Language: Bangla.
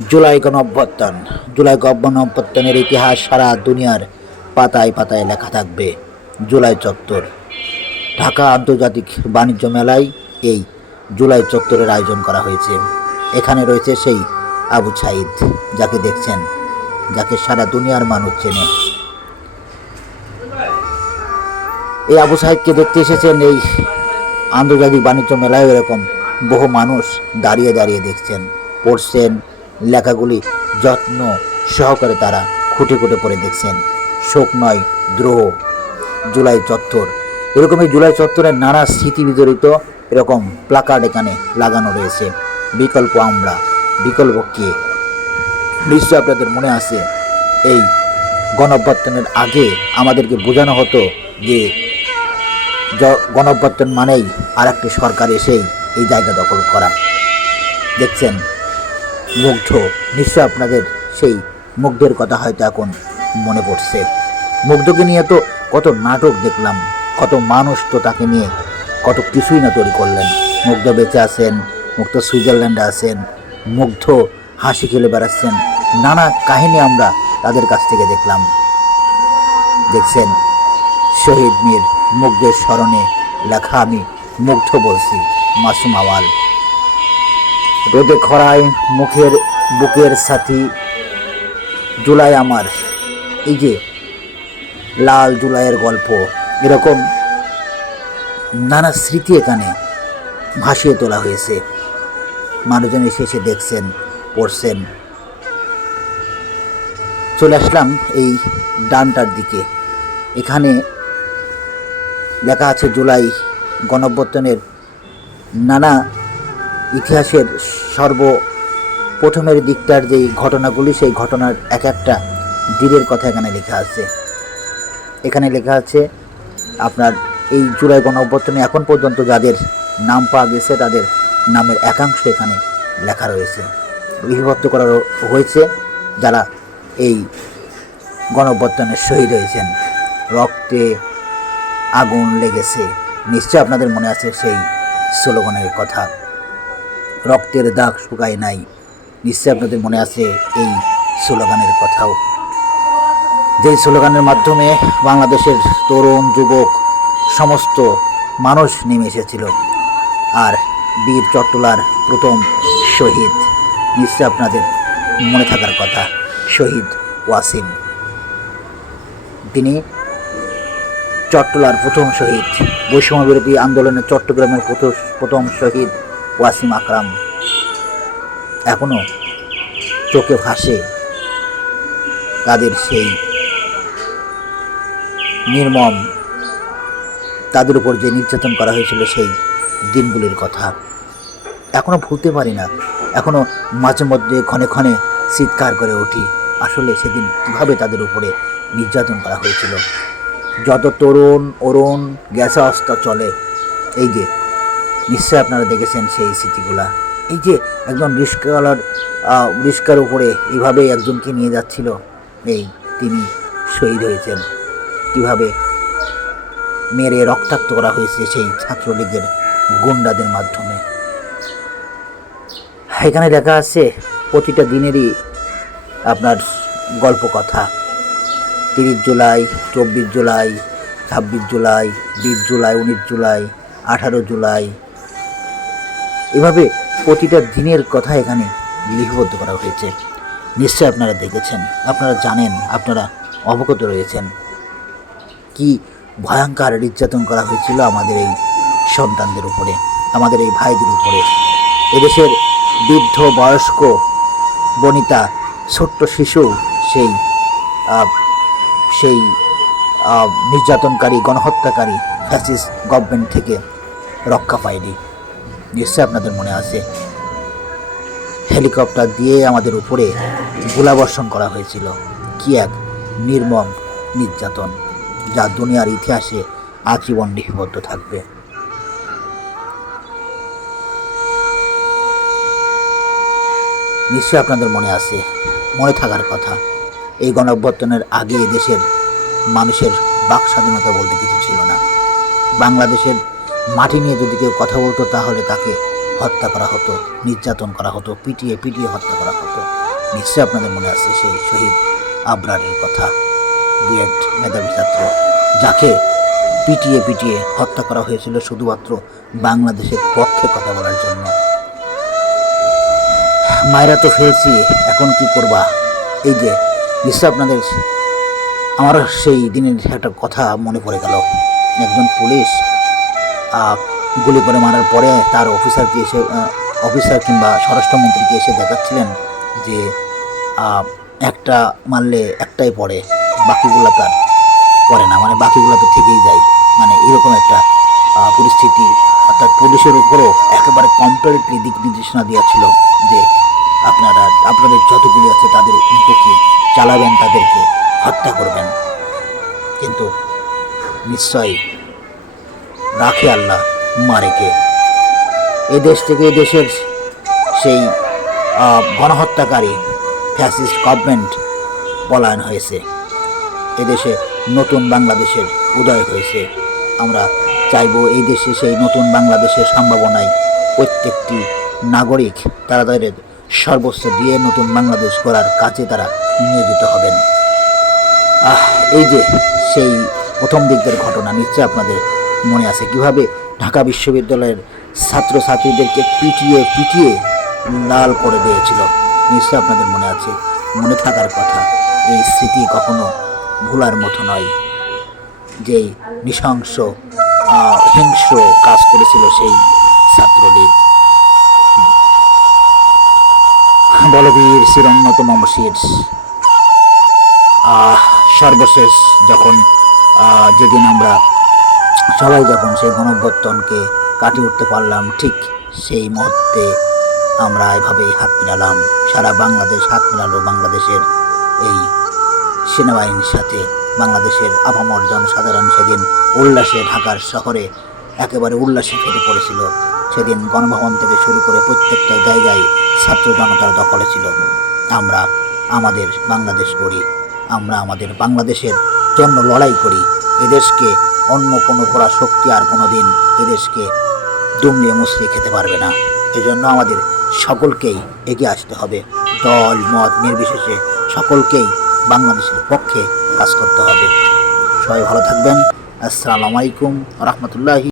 জুলাই গণ অভ্যুত্থান জুলাই গণ অভ্যুত্থানের ইতিহাস সারা দুনিয়ার পাতায় পাতায় লেখা থাকবে। জুলাই চত্বর। ঢাকা আন্তর্জাতিক বাণিজ্য মেলায় এই জুলাই চত্বরের আয়োজন করা হয়েছে। এখানে রয়েছে সেই আবু সাইদ, যাকে দেখছেন, যাকে সারা দুনিয়ার মানুষ চেনে। এই আবু সাহেবকে দেখতে এসেছেন এই আন্তর্জাতিক বাণিজ্য মেলায় এরকম বহু মানুষ দাঁড়িয়ে দাঁড়িয়ে দেখছেন, পড়ছেন লেখাগুলি যত্ন সহকারে তারা খুঁটে খুঁটে পড়ে দেখছেন। শোক নয়, দ্রোহ। জুলাই চত্বর। এরকম এই জুলাই চত্বরের নানা স্মৃতি বিজড়িত এরকম প্লাকার্ড এখানে লাগানো রয়েছে। বিকল্প আমরা, বিকল্প কে? নিশ্চয় আপনাদের মনে আছে, এই গণঅভ্যর্থনের আগে আমাদেরকে বোঝানো হতো যে গণঅভ্যর্থন মানেই আর একটি সরকার এসেই এই জায়গা দখল করা। দেখছেন মুগ্ধ। নিশ্চয় আপনাদের সেই মুগ্ধের কথা হয়তো এখন মনে পড়ছে। মুগ্ধকে নিয়ে তো কত নাটক দেখলাম, কত মানুষ তো তাকে নিয়ে কত কিছুই না তৈরি করলেন। মুগ্ধ বেঁচে আছেন, মুগ্ধ সুইজারল্যান্ডে আছেন, মুগ্ধ হাসি খেলে বেড়াচ্ছেন। নানা কাহিনী আমরা তাদের কাছ থেকে দেখলাম। দেখছেন, শহীদ মীর মুগ্ধের স্মরণে লেখা আমি মুগ্ধ বলছি, মাসুম আওয়াল। রোদে খরায় মুখের, বুকের সাথী জুলাই আমার। এই যে লাল জুলাইয়ের গল্প, এরকম নানা স্মৃতি এখানে ভাসিয়ে তোলা হয়েছে। মানুষজন এসে এসে দেখছেন, পড়ছেন। চলে আসলাম এই ডানটার দিকে। এখানে লেখা আছে জুলাই গণঅভ্যুত্থানের নানা ইতিহাসের সর্ব প্রথমের দিকটার যে ঘটনাগুলি, সেই ঘটনার এক একটা দিনের কথা এখানে লেখা আছে। এখানে লেখা আছে, আপনার এই জুলাই গণ অভ্যর্থনে এখন পর্যন্ত যাদের নাম পাওয়া গেছে, তাদের নামের একাংশ এখানে লেখা রয়েছে। লিপিবদ্ধ করা হয়েছে যারা এই গণ অভ্যর্থনের শহীদ হয়েছেন। রক্তে আগুন লেগেছে। নিশ্চয় আপনাদের মনে আছে সেই স্লোগানের কথা। রক্তের দাগ শুকায় নাই। নিশ্চয় আপনাদের মনে আছে এই স্লোগানের কথাও। যেই স্লোগানের মাধ্যমে বাংলাদেশের তরুণ, যুবক, সমস্ত মানুষ নেমে এসেছিল। আর বীর চট্টলার প্রথম শহীদ। নিশ্চয় আপনাদের মনে থাকার কথা, শহীদ ওয়াসিম। তিনি চট্টলার প্রথম শহীদ। বৈষম্য বিরোধী আন্দোলনে চট্টগ্রামের প্রথম শহীদ। ওয়াসিম আকরাম। এখনও চোখে ভাসে তাদের সেই নির্মম, তাদের উপর যে নির্যাতন করা হয়েছিল সেই দিনগুলির কথা। এখনও ভুলতে পারি না, এখনও মাঝে মধ্যে ক্ষণে ক্ষণে চিৎকার করে উঠি, আসলে সেদিন কীভাবে তাদের উপরে নির্যাতন করা হয়েছিল। যত তরুণ, অরুণ গ্যাসা অস্তা চলে, এই যে নিশ্চয় আপনারা দেখেছেন সেই স্মৃতিগুলা। এই যে একজন রিস্কাওয়ালার রিস্কার উপরে এইভাবে একজনকে নিয়ে যাচ্ছিল, এই তিনি শহীদ হয়েছেন। কীভাবে মেরে রক্তাক্ত করা হয়েছে সেই ছাত্রলীগের গুন্ডাদের মাধ্যমে। এখানে দেখা আছে, প্রতিটা দিনেরই আপনার গল্প কথা তিরিশ জুলাই, চব্বিশ জুলাই, ছাব্বিশ জুলাই, বিশ জুলাই, উনিশ জুলাই, আঠারো জুলাই এভাবে প্রতিটা দিনের কথা এখানে লিপিবদ্ধ করা হয়েছে। নিশ্চয় আপনারা দেখেছেন, আপনারা জানেন, আপনারা অবগত রয়েছেন কি ভয়ঙ্কর নির্যাতন করা হয়েছিল আমাদের এই সন্তানদের উপরে, আমাদের এই ভাইদের উপরে। এদেশের বৃদ্ধ, বয়স্ক, বনিতা, ছোট্ট শিশু, সেই সেই নির্যাতনকারী, গণহত্যাকারী ফ্যাসিস্ট গভর্নমেন্ট থেকে রক্ষা পায়নি। নিশ্চয় আপনাদের মনে আছে। হেলিকপ্টার দিয়ে আমাদের উপরে গোলাবর্ষণ করা হয়েছিল। কি এক নির্মম নির্যাতন, যা দুনিয়ার ইতিহাসে আজীবন লিপিবদ্ধ থাকবে। নিশ্চয় আপনাদের মনে আছে, মনে থাকার কথা। এই গণঅভ্যর্থনের আগে দেশের মানুষের বাক স্বাধীনতা বলতে কিছু ছিল না। বাংলাদেশের মাটি নিয়ে যদি কেউ কথা বলতো, তাহলে তাকে হত্যা করা হতো, নির্যাতন করা হতো, পিটিয়ে পিটিয়ে হত্যা করা হতো। নিশ্চয়ই আপনাদের মনে আছে সেই শহীদ আবরারের কথা। বুয়েট মেধাবী ছাত্র, যাকে পিটিয়ে পিটিয়ে হত্যা করা হয়েছিল শুধুমাত্র বাংলাদেশের পক্ষে কথা বলার জন্য। মায়েরা তো ফেলছি, এখন কি করবা? এই যে নিশ্চয় আপনাদের আমার সেই দিনের একটা কথা মনে পড়ে গেল। একজন পুলিশ গুলি করে মারার পরে তার অফিসারকে এসে অফিসার কিংবা স্বরাষ্ট্রমন্ত্রীকে এসে দেখাচ্ছিলেন যে একটা মারলে একটাই পড়ে, বাকিগুলো তার পড়ে না মানে বাকিগুলো তো থেকেই যায়। মানে এরকম একটা পরিস্থিতি। অর্থাৎ পুলিশের উপরও একেবারে কমপ্লিটলি দিক নির্দেশনা দেওয়া ছিল যে, আপনারা, আপনাদের যতগুলি আছে তাদের বুকে চালাবেন, তাদেরকে হত্যা করবেন। কিন্তু নিশ্চয়ই রাখে আল্লাহ মারেকে এই দেশ থেকে দেশের সেই গণহত্যাকারী ফ্যাসিস্ট গভর্নমেন্ট পলায়ন হয়েছে। এদেশে নতুন বাংলাদেশের উদয় হয়েছে। আমরা চাইব এই দেশে সেই নতুন বাংলাদেশের সম্ভাবনায় প্রত্যেকটি নাগরিক তারা তাদের সর্বোচ্চ দিয়ে নতুন বাংলাদেশ গড়ার কাজে তারা নিয়োজিত হবেন। আহ, এই যে সেই প্রথম দিকদের ঘটনা নিশ্চয় আপনাদের মনে আছে? কীভাবে ঢাকা বিশ্ববিদ্যালয়ের ছাত্রছাত্রীদেরকে পিটিয়ে পিটিয়ে লাল করে দিয়েছিল? নিশ্চয় আপনাদের মনে আছে। মনে থাকার কথা, এই স্মৃতি কখনো ভোলার মতো নয়। যেই নৃশংস হিংস্র কাজ করেছিল সেই ছাত্রলীগ। বলবীর শির অন্যতম শির সর্বশেষ যখন যেদিন আমরা সবাই যখন সেই গণঅভ্যর্থনকে কাটিয়ে উঠতে পারলাম, ঠিক সেই মুহূর্তে আমরা এভাবেই হাত মিলালাম। সারা বাংলাদেশ হাত মিলালো বাংলাদেশের এই সেনাবাহিনীর সাথে। বাংলাদেশের আপামর জনসাধারণ সেদিন উল্লাসে ঢাকার শহরে একেবারে উল্লাসে ফেটে পড়েছিল। সেদিন গণভবন থেকে শুরু করে প্রত্যেকটা জায়গায় ছাত্র জনতার দখলে ছিল। আমরা আমাদের বাংলাদেশ করি আমরা আমাদের বাংলাদেশের জন্য লড়াই করি, এদেশকে অন্য কোনো করা শক্তি আর কোনো দিন এদেশকে দুমড়িয়ে মুসড়িয়ে খেতে পারবে না। এজন্য আমাদের সকলকেই এগিয়ে আসতে হবে। দল, মত, নির্বিশেষে সকলকেই বাংলাদেশের পক্ষে কাজ করতে হবে। সবাই ভালো থাকবেন। আসসালামু আলাইকুম রহমতুল্লাহি